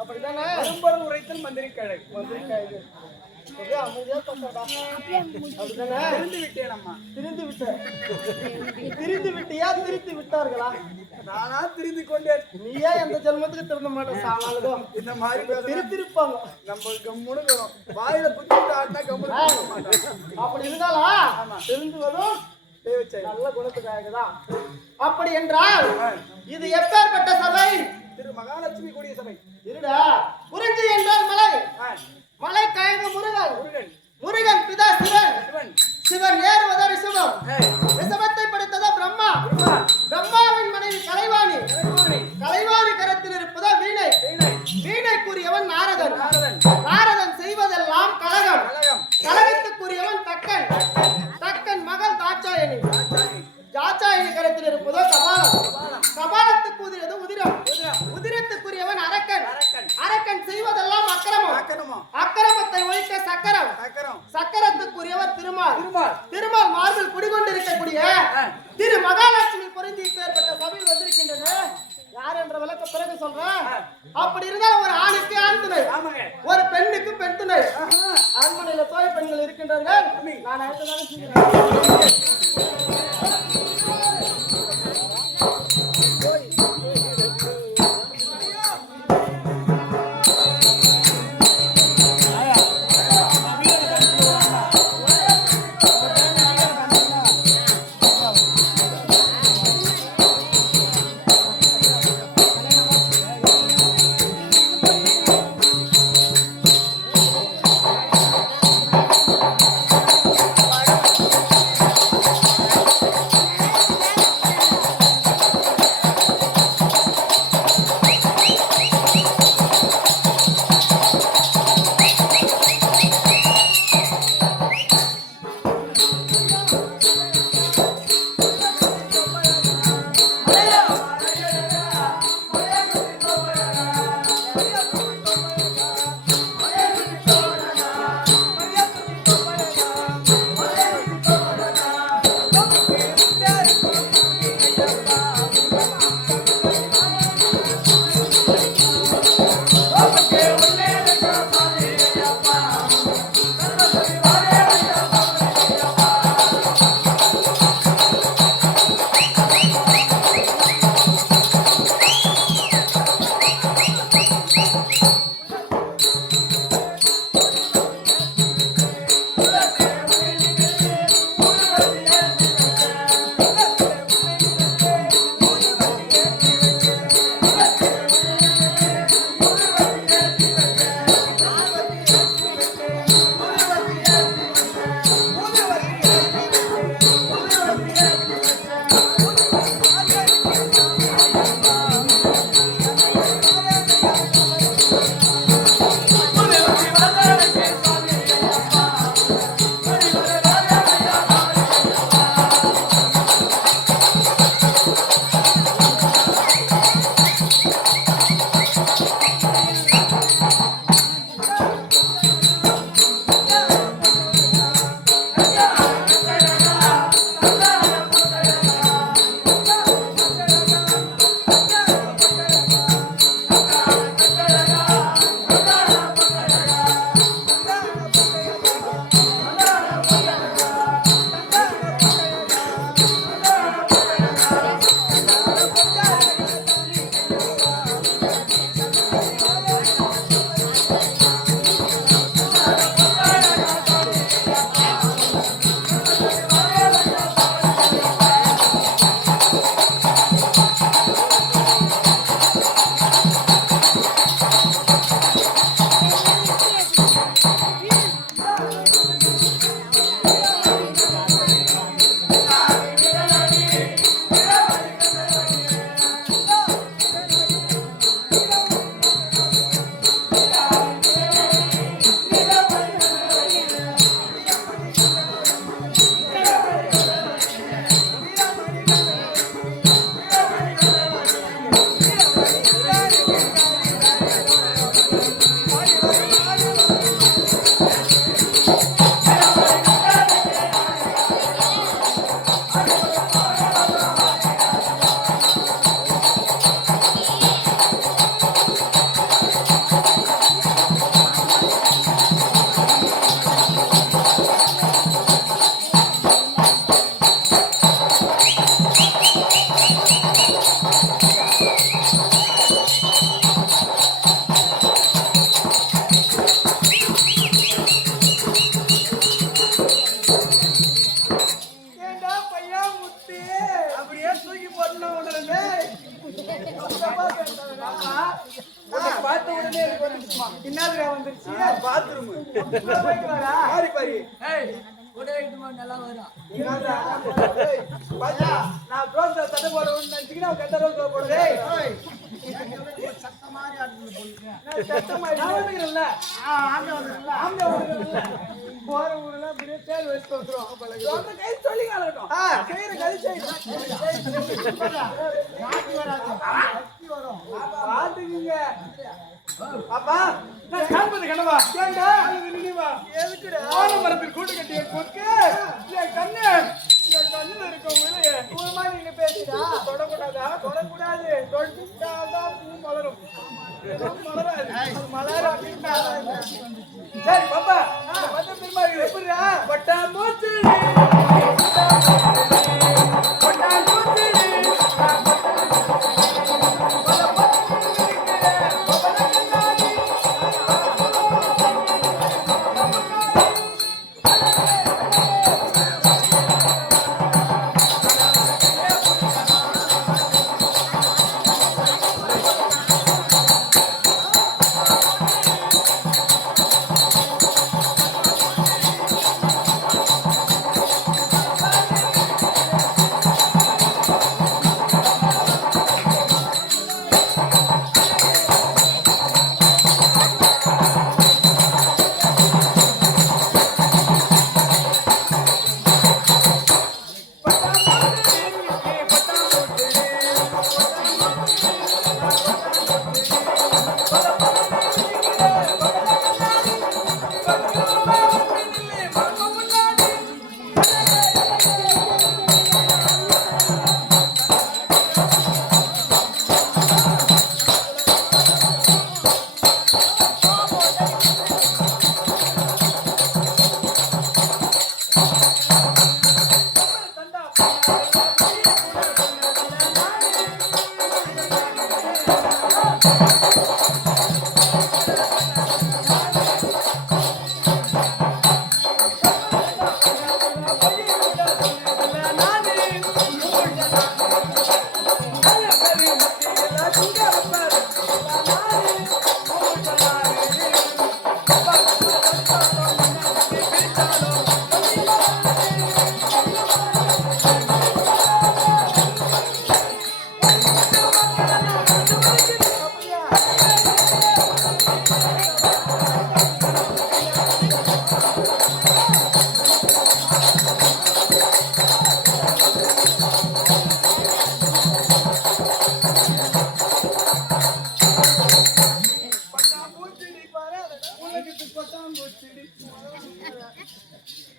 அப்படிதானே? அரும்பொருள் உரைத்தல் மந்திரி கழகு. அமைதியா பேசுறடா. அப்படிதானே? திருந்து விட்டேன் அம்மா. திரிந்து விட்டேன். திரிந்து விட்டியா திரித்து விட்டார்களா? நானா திரிந்து கொண்டேன். நீயே எந்த ஜென்மத்துக்கு திருந்த மாட்டேன் சாமானதும் இந்த மாதிரி திருத்திருப்பாங்க. நம்ம கம்முனுக்கிறோம் வாயில குத்தி ஆடினா கம்முனு அப்படி இருந்தாலும் திருந்துவதும் நல்ல குணத்துக்காக தான். அப்படி என்றால் இது எப்பேற்பட்ட சபை? திரு மகாலட்சுமி கூடிய சபை. இருடா. குறிஞ்சி என்றால் மலை. மலை காயங்க முருகன். முருகன் பிதா சிவன். சிவன் ஏறுவதா ரிஷபம். ரிஷபத்தை படைத்ததா பிரம்மா. பிரம்மாவின் மனைவி கலைவாணி. கலைவாணி கரத்தில் இருப்பதா வீணை. வீணைக்குரியவன் நாரதன். நாரதன் செய்வதெல்லாம் கலகம். கலகத்துக்குரியவன் தக்கன். தக்கன் மகள் தாட்சாயணி. தாட்சாயணி கரத்தில் இருப்பதோ கபாலம். கபாலத்துக்குரியது உதிரம். உதிரத்துக்குரியவன் அரக்கன். அரக்கன் செய்வதெல்லாம் அக்கிரமம். அக்கிரமத்தை ஒழிக்க சக்கரம். சக்கரத்துக்குரியவர் திருமால். திருமால் மார்பில் குடிகொண்டிருக்கக்கூடிய திரு மகாலட்சுமி பொருந்தி ஏற்பட்ட சபையில் வந்திருக்கின்றன. யார் என்ற விளக்க பிறகு சொல்றேன். அப்படி இருந்தால் ஒரு ஆணுக்கு ஆண் துணை, ஒரு பெண்ணுக்கு பெண் துணை. அரண்மனையில தோழி பெண்கள் இருக்கின்றார்கள். நான் அடுத்ததாக சொல்கிறேன். எனக்கு வந்துருச்சுமா. என்னதுடா வந்துருச்சு? பாத்ரூம் உள்ள போயிட்டு வாடா. பாரி பாரி என்னடா? ஏய், பாத்தியா? நான் ரோஸ் சட்டை போடுவேன்னு நினைச்சீங்கன்னா கெட்ட ரோஸ் போடுறேன். டேய், ஓய். நான் சத்தமா இருக்கிறேன்ல. ஆம்பளை வந்துருக்குல்ல. போற ஊர்ல அப்படியே பேர் வச்சு வந்துரும். சொந்த கை சொல்லி காலட்டும். செய்யற கை செய்யணும். பாத்துக்குங்க. அப்பா நான் காண்பது கனவா? ஏண்டா? நினைவா? எதுக்குடா? ஆன மரத்தில் கூட்டு கட்டிய கொக்கு என் கண்ணு என் கண்ணுல இருக்கவங்களே ஒரு மாதிரி நீங்க பேசுடா. தொடக்கூடாதா? தொடக்கூடாது. தொட்டுட்டாதான் பூ மலரும். மலராது. அது மலர அப்படின்னா சரி பாப்பா வந்து பெருமா எப்படிடா? பட்டாம்பூச்சி பட்டாம்பூச்சி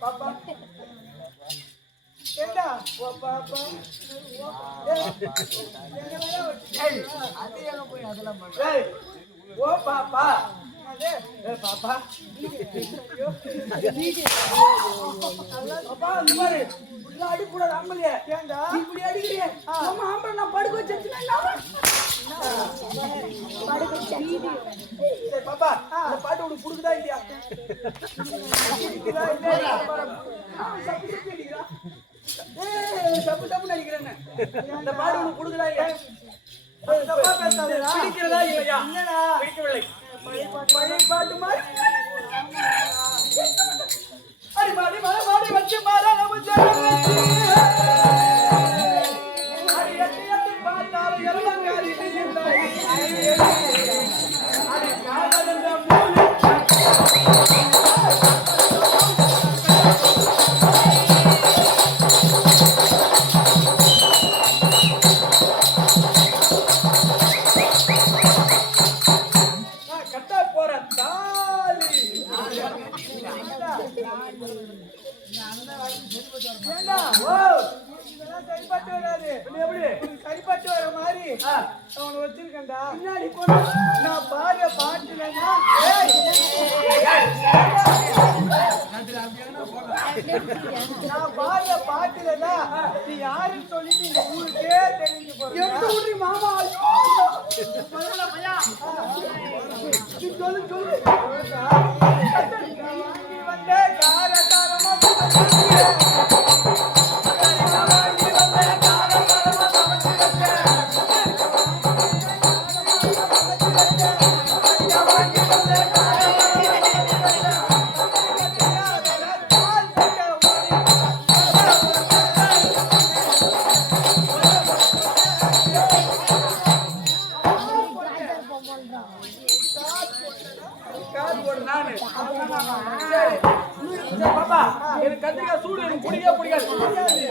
பாப்பா ஏண்டா ஓ பாப்பா ஏய் அது எங்க போய் அதெல்லாம் பண்ணு ஏய் ஓ பாப்பா அதே ஏ பாப்பா பாப்பா இந்த மாதிரி உள்ள அடி கூட ஆம்பளையே ஏண்டா இப்படி அடிக்கறியே நம்ம ஆம்பளை நான் படுக்க வச்சிருந்தேன்னா படுக்க வச்சிருந்தீங்க ஏய் பாப்பா இந்த பாட்டு உனக்கு புடிக்குதா இல்லையா சப்பு சப்பு நடிக்கிறேன்னு இந்த பாடு உனக்கு கொடுக்குதா இல்லையா பிடிக்கிறதா இல்லையா பிடிக்கவில்லை பழைய பாட்டு மாதிரி அடி மாடி மலை மாடி வச்சு மாறா நம்ம அடி எட்டி எட்டி பார்த்தாலும் எல்லாம் காரி அடி காதல் என்ற மூணு சரிப்பட்டு வர மாதிரி அவனை வச்சிருக்கேன்டா பின்னாடி நான் பாரு பாட்டுலன்னா நான் பாரு பாட்டுலன்னா நீ யாருன்னு சொல்லிட்டு இந்த ஊருக்கே தெரிஞ்சு போறேன் மாமா சொல்லு சொல்லு வந்தே காரதாரமா Come on. கார் போடு நானு. சரி. சரி பாப்பா, எனக்கு கத்திரிக்காய் சூடு எனக்கு பிடிக்கவே பிடிக்காது.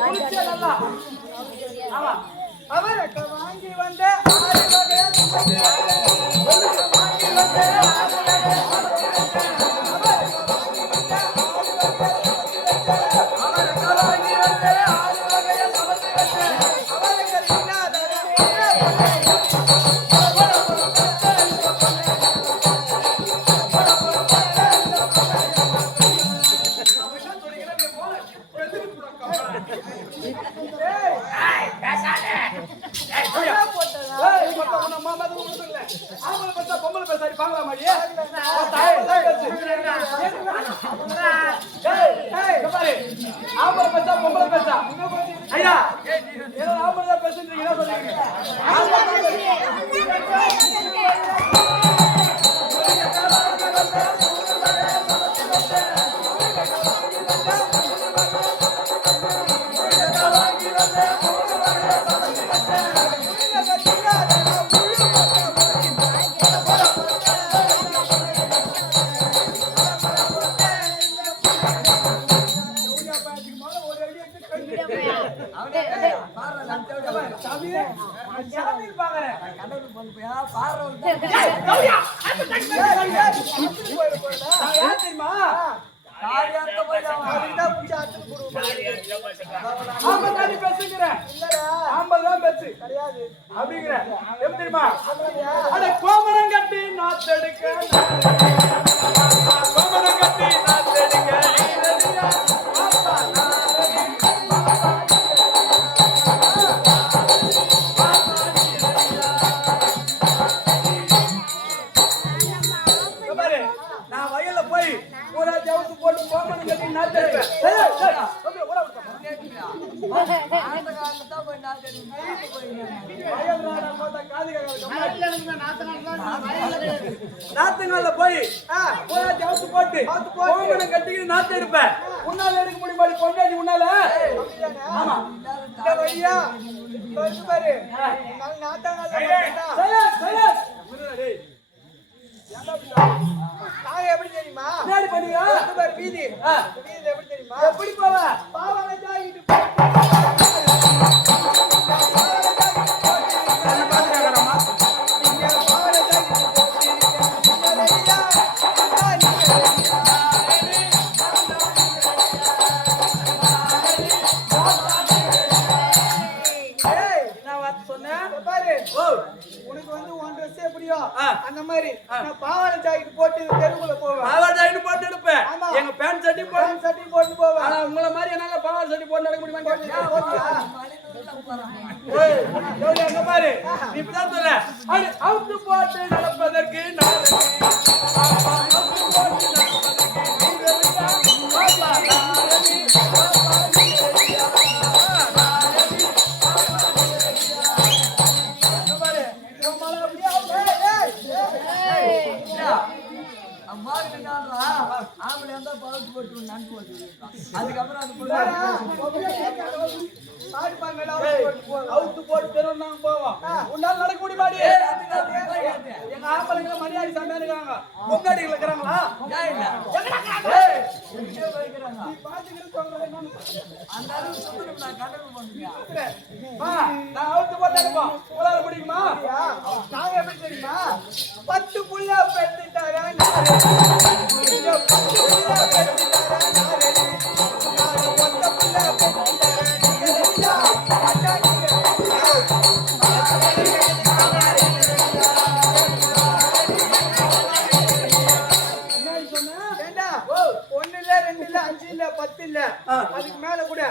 குளிச்சே நல்லா. ஆமா. அவருக்கு வாங்கி வந்த 6 வகையா வாங்கி வந்த 6 வகையா கோமரங்கட்டி நாத்தெடுக்க நான் வயல்ல போய் ஒரு ஜவுத்து போட்டு கோமரம் கட்டி நாத்தெடுப்பேன். நாத்துங்கால போய் ஜவுத்து போட்டு கோமரம் கட்டிக்கிட்டு நாத்து எடுப்பேன். உன்னால எடுக்க முடியும் பொண்டாடி உன்னால. ஆமா வழியா பாரு எப்படி தெரியுமா வீதி எப்படி தெரியுமா எப்படி போவ பாவாங்க ஜாகிட்டு உனக்கு வந்து 1 வருஷம் எப்படியோ அந்த மாதிரி நான் பாவாடை ஜாக்கெட் போட்டு தெருவுல போவேன். பாவாடை ஜாக்கெட் போட்டு எடுப்பேன். எங்க பேண்ட் சட்டி போட்டு போவேன். ஆனா உங்கள மாதிரி என்னால பாவாடை சட்டி போட்டு நடக்க முடியுமா? ஏய் எங்க பாரு நீ இப்பதான் சொல்ற அது அவுட் போட்டு நடப்பதற்கு அதுக்கப்புறம் அவுத்து போட்டு தெருவு நாங்க போவோம். உன்னால நடக்க முடியுமாடி? எங்க ஆம்பளைங்க மணியாடி சாமியா இருக்காங்க. முன்னாடி இருக்கிறாங்களா? நான் அவுத்து போட்டு எடுப்போம். உங்களால முடியுமா? நாங்க எப்படி தெரியுமா 10 புள்ள பெற்றுட்டாரன் அதுக்கு மேல கூட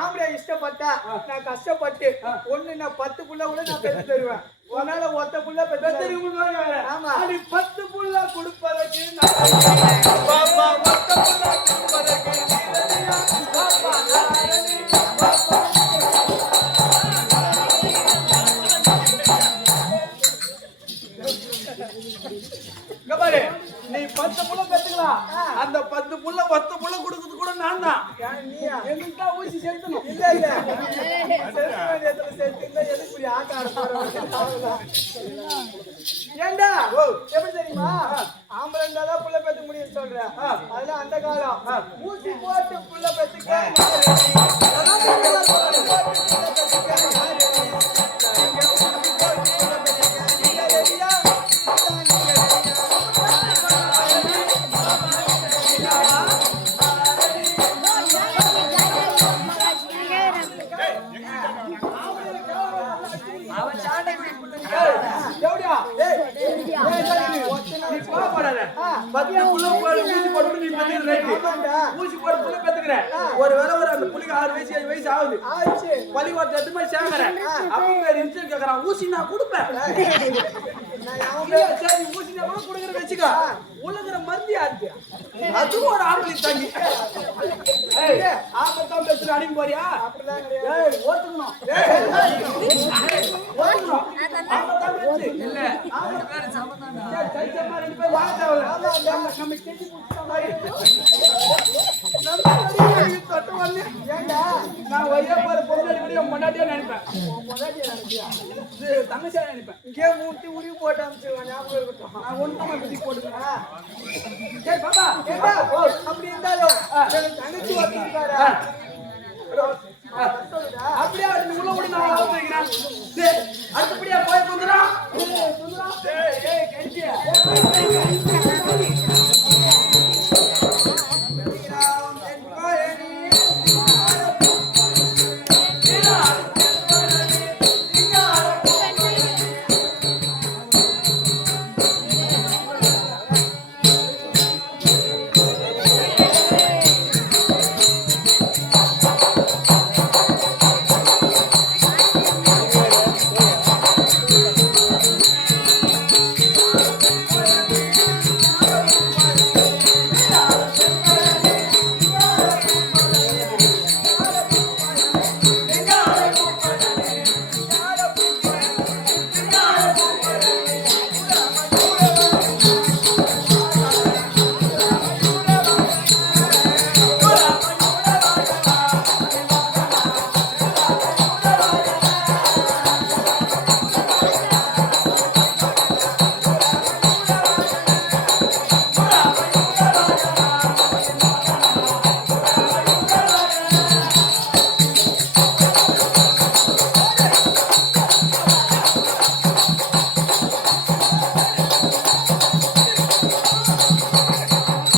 ஆம்பளை இஷ்டப்பட்டா நான் கஷ்டப்பட்டு ஒண்ணு நான் 10 புள்ள கூட நான் பெற்று தருவேன். உன்னால ஒத்த புள்ள பெற்று ஆமா 10 புள்ள கொடுப்பதற்கு பாரு நீ 10 புள்ள பெத்துக்கலாம். அந்த 10 புள்ள 10 புள்ள கொடுக்கிறது கூட நான் தான். நீயா? என்கிட்ட தான் ஊசி செலுத்தணும். இல்ல இல்ல செலுத்த வேண்டியதுல செலுத்திருந்தா எதுக்கு இப்படி ஆட்ட ஆட போறோம்? ஏண்டா எப்படி தெரியுமா? ஆம்பளை இருந்தாதான் புள்ள பெத்துக்க முடியும்னு சொல்றேன். அதெல்லாம் அந்த காலம். ஊசி போட்டு புள்ள பெத்துக்க எப்படியா? நீ கோவப்படாத. 10 புள்ள ஊசி போட்டு நீ பெத்துக்கிற ரைட். ஊசி போட்டு புள்ள பெத்துக்கிற. ஒருவேளை அந்த புள்ளிக்கு 6 வயசு 7 வயசு ஆகுது. ஆச்சு. பள்ளிக்கூடத்துல எதுமே சேர்க்கறேன். அப்ப பேர் இன்சூரன்ஸ் கேக்குறான். ஊசி நான் கொடுப்பேன். சரி ஊசி நான் கூட கொடுக்குற வச்சுக்க. உலகிற மருந்து யாருக்கு? அதுவும் ஒரு ஆம்பளை தங்கி. ஏய் ஆபத்தாம் பேசுற அடிங்க போறியா? அப்படிலாம் கிடையாது. ஏய் ஓட்டுக்கணும். ஓட்டுக்கணும். ஆபத்தாம் பேசு. இல்ல. பேர் சமதானா. ஏய் தைச்சமா 2 பேர் வாங்க தேவல. நம்ம கம்மி கேட்டி புடிச்ச மாதிரி. நம்ம தொட்டு வந்து ஏண்டா? நான் வையா பாரு பொண்ணு வீடியோ மண்டாட்டியா நினைப்பேன். பொண்டாட்டியா நினைப்பியா? இது தங்கச்சியா நினைப்பேன். இங்கே மூட்டி உருவி போட்டு அனுப்பிச்சிருவான். ஞாபகம் இருக்கட்டும். நான் ஒண்ணுமா பிடி போட்டுக்கிறேன். சரி பாப்பா ஏண்டா? அப்படி இருந்தாலும் எனக்கு தங்கச்சி ஒருத்தர் இருக்காரா? அப்படியே உள்ள கூட நான் வைக்கிறேன்.